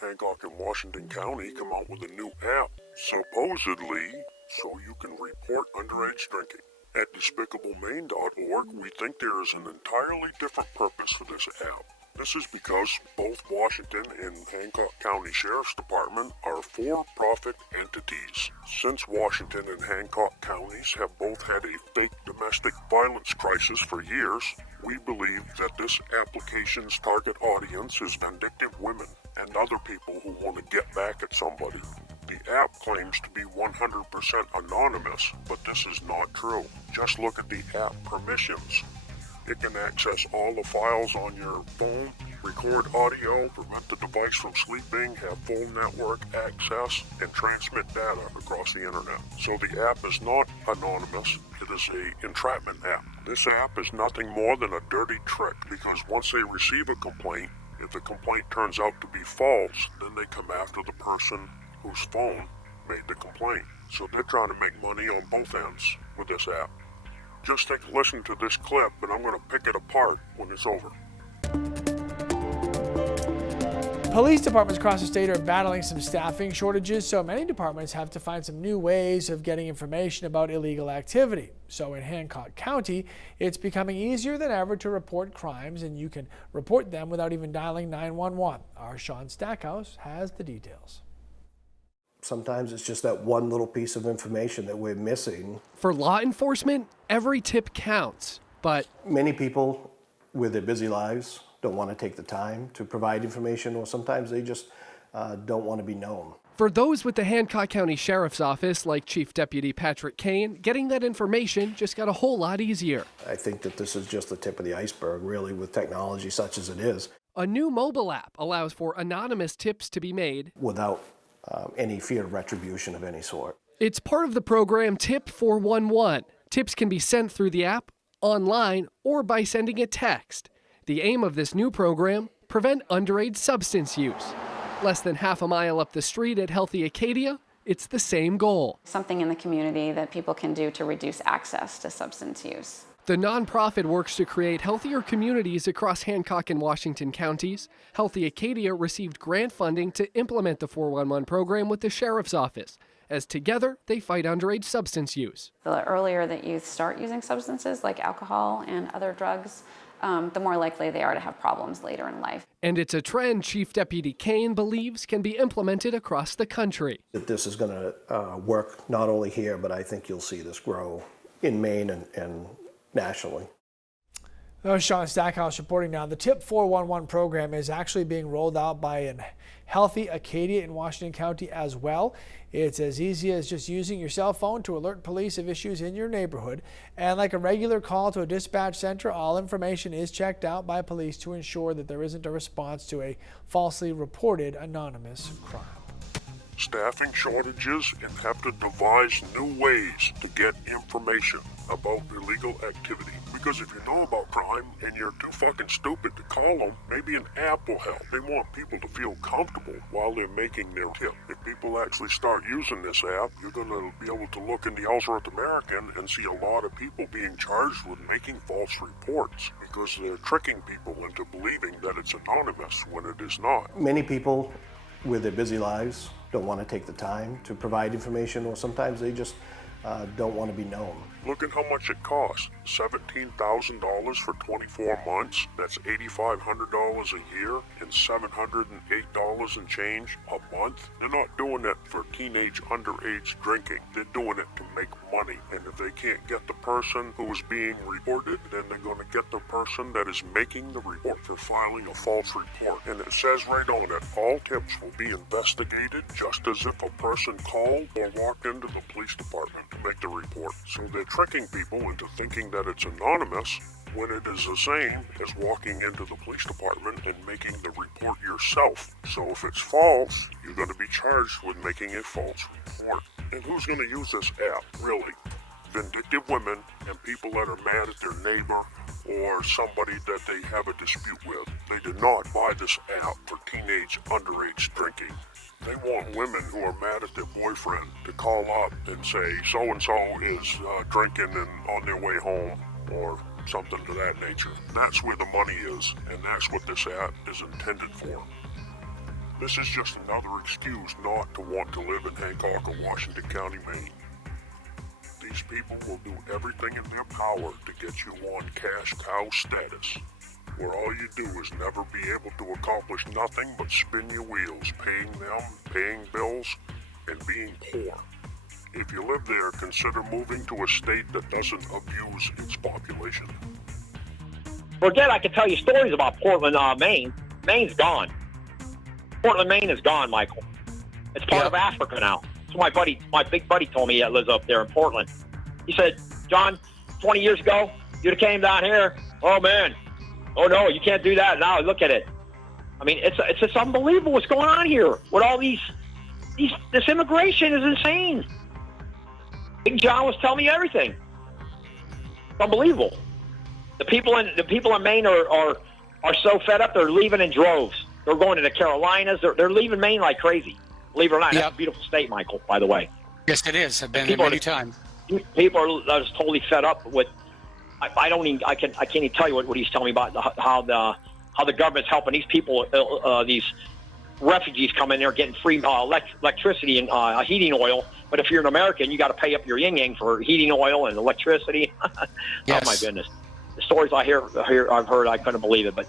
Hancock and Washington County come out with a new app, supposedly so you can report underage drinking. At despicablemane.org, we think there is an entirely different purpose for this app. This is because both Washington and Hancock County Sheriff's Department are for-profit entities. Since Washington and Hancock counties have both had a fake domestic violence crisis for years, we believe that this application's target audience is vindictive women and other people who want to get back at somebody. The app claims to be 100% anonymous, but this is not true. Just look at the app permissions. It can access all the files on your phone, record audio, prevent the device from sleeping, have full network access, and transmit data across the internet. So the app is not anonymous, it is an entrapment app. This app is nothing more than a dirty trick because once they receive a complaint, if the complaint turns out to be false, then they come after the person whose phone made the complaint. So they're trying to make money on both ends with this app. Just take a listen to this clip, and I'm going to pick it apart when it's over. Police departments across the state are battling some staffing shortages, so many departments have to find some new ways of getting information about illegal activity. So in Hancock County, it's becoming easier than ever to report crimes, and you can report them without even dialing 911. Our Sean Stackhouse has the details. Sometimes it's just that one little piece of information that we're missing. For law enforcement, every tip counts, but many people with their busy lives don't want to take the time to provide information, or sometimes they just don't want to be known. For those with the Hancock County Sheriff's Office, like Chief Deputy Patrick Kane, getting that information just got a whole lot easier. I think that this is just the tip of the iceberg, really, with technology such as it is. A new mobile app allows for anonymous tips to be made without any fear of retribution of any sort. It's part of the program Tip 411. Tips can be sent through the app, online, or by sending a text. The aim of this new program, prevent underage substance use. Less than half a mile up the street at Healthy Acadia, it's the same goal. Something in the community that people can do to reduce access to substance use. The nonprofit works to create healthier communities across Hancock and Washington counties. Healthy Acadia received grant funding to implement the 411 program with the Sheriff's Office, as together they fight underage substance use. The earlier that youth start using substances like alcohol and other drugs, the more likely they are to have problems later in life. And it's a trend Chief Deputy Kane believes can be implemented across the country. That this is going to work not only here, but I think you'll see this grow in Maine and nationally. That was Sean Stackhouse reporting now. The Tip 411 program is actually being rolled out by a Healthy Acadia in Washington County as well. It's as easy as just using your cell phone to alert police of issues in your neighborhood. And like a regular call to a dispatch center, all information is checked out by police to ensure that there isn't a response to a falsely reported anonymous crime. Staffing shortages and have to devise new ways to get information about illegal activity. Because if you know about crime and you're too fucking stupid to call them, maybe an app will help. They want people to feel comfortable while they're making their tip. If people actually start using this app, you're going to be able to look in the Ellsworth American and see a lot of people being charged with making false reports because they're tricking people into believing that it's anonymous when it is not. Many people with their busy lives don't want to take the time to provide information, or sometimes they just don't want to be known. Look at how much it costs. $17,000 for 24 months. That's $8,500 a year and $708 and change a month. They're not doing it for teenage underage drinking. They're doing it to make money. And if they can't get the person who is being reported, then they're going to get the person that is making the report for filing a false report. And it says right on it, all tips will be investigated just as if a person called or walked into the police department to make the report. So they're tricking people into thinking that it's anonymous when it is the same as walking into the police department and making the report yourself. So if it's false, you're going to be charged with making a false report. And who's going to use this app, really? Vindictive women and people that are mad at their neighbor or somebody that they have a dispute with. They did not buy this app for teenage underage drinking. They want women who are mad at their boyfriend to call up and say so-and-so is drinking and on their way home or something to that nature. That's where the money is, and that's what this app is intended for. This is just another excuse not to want to live in Hancock or Washington County, Maine. These people will do everything in their power to get you on cash cow status, where all you do is never be able to accomplish nothing but spin your wheels, paying them, paying bills, and being poor. If you live there, consider moving to a state that doesn't abuse its population. Forget I could tell you stories about Portland, Maine. Maine's gone. Portland, Maine is gone, Michael. It's part of Africa now. So my big buddy told me that lives up there in Portland. He said, John, 20 years ago, you'd have came down here. Oh, man. Oh, no, you can't do that. Now look at it. I mean, it's just unbelievable what's going on here with all this immigration is insane. Big John was telling me everything. It's unbelievable. The people in Maine are so fed up, they're leaving in droves. They're going to the Carolinas. They're leaving Maine like crazy. Believe it or not, that's a beautiful state, Michael, by the way. Yes, it is. I've been there many times. People are just totally fed up with. I can't even tell you what he's telling me about how the government's helping these people, these refugees come in there getting free electricity and heating oil. But if you're an American, you got to pay up your yin-yang for heating oil and electricity. Yes. Oh my goodness, the stories I've heard, I couldn't believe it. But